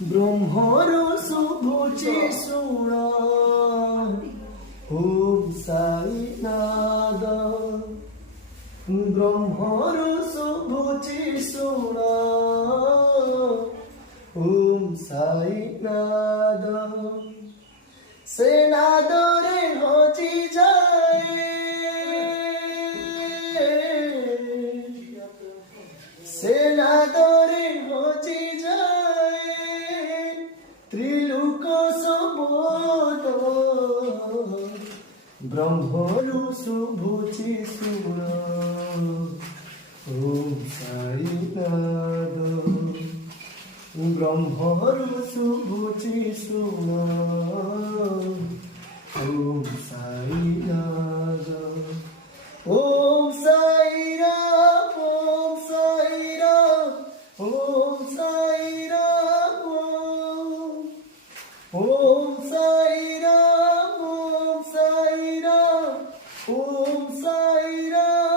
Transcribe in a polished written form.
ব্রহ্মর শুভুচি শুণ ওম সাই নাদ ব্রহ্মর শুভুচি শুণ ওম সাই নাদ সে নাদরে হজি যায় সে নাদরে হজি যায় ত্রিলোক সম্বোধ ব্রহ্মর শুভুচি শুণ ওম সাই নাদ ব্রহ্মর শুভুচি শুণ ওম সাই নাদ ওম সাই রাম ওম সাই রাম ওম সাই রাম ওম সাই রাম ওম সাই রাম ওম সাই রাম